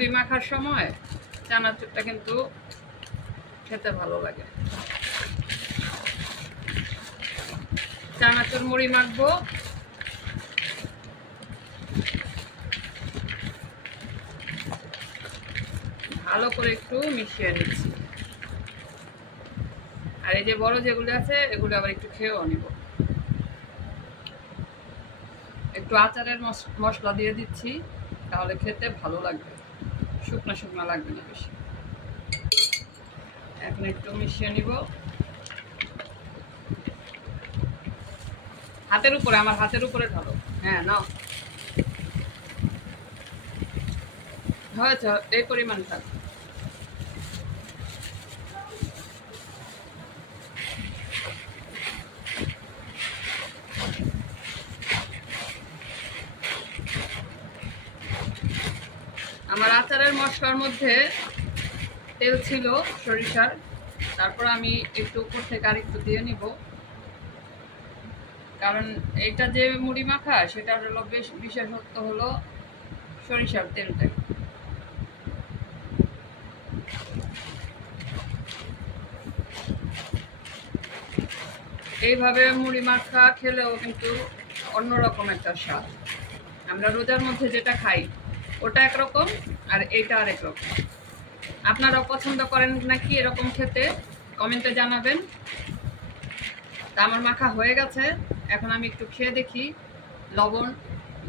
মুড়ি মাখার সময় চানাচুরটা কিন্তু খেতে ভালো লাগে। চানাচুর মুড়ি মাখবো, ভালো করে একটু মিশিয়ে নিচ্ছি। আর এই যে বড় যেগুলো আছে এগুলো আবার একটু খেয়েও নিব। একটু আচারের মশলা দিয়ে দিচ্ছি, তাহলে খেতে ভালো লাগবে, শুকনো শুকনো লাগবে না বেশি। এখন একটু মিশিয়ে নিব। হাতের উপরে, আমার হাতের উপরে ঢালো। হ্যাঁ নাও, হয়েছে এই পরিমাণ থাক। আমার আচারের মশলার মধ্যে তেল ছিল সরিষার, তারপর আমি একটু উপর থেকে আরেকটু দিয়ে নিব, কারণ এটা যে মুড়ি মাখা সেটা হলো বেশ বিশেষত্ব হলো সরিষার তেলটাই। এইভাবে মুড়ি মাখা খেলেও কিন্তু অন্যরকম একটা স্বাদ। আমরা রোজার মধ্যে যেটা খাই ওটা একরকম, আর এইটা আরেক রকম। আপনারাও পছন্দ করেন নাকি এরকম খেতে? কমেন্টে জানাবেন। তা আমার মাখা হয়ে গেছে, এখন আমি একটু খেয়ে দেখি লবণ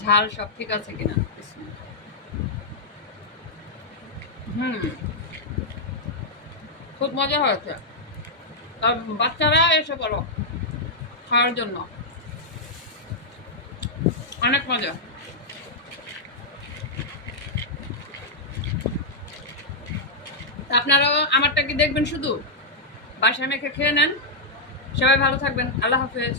ঝাল সব ঠিক আছে কিনা। খুব মজা হয়েছে। আর বাচ্চারা এসে পড়ো খাওয়ার জন্য, অনেক মজা। আপনারাও আমারটা কি দেখবেন শুধু, বাসায় মেখে খেয়ে নেন। সবাই ভালো থাকবেন, আল্লাহ হাফেজ।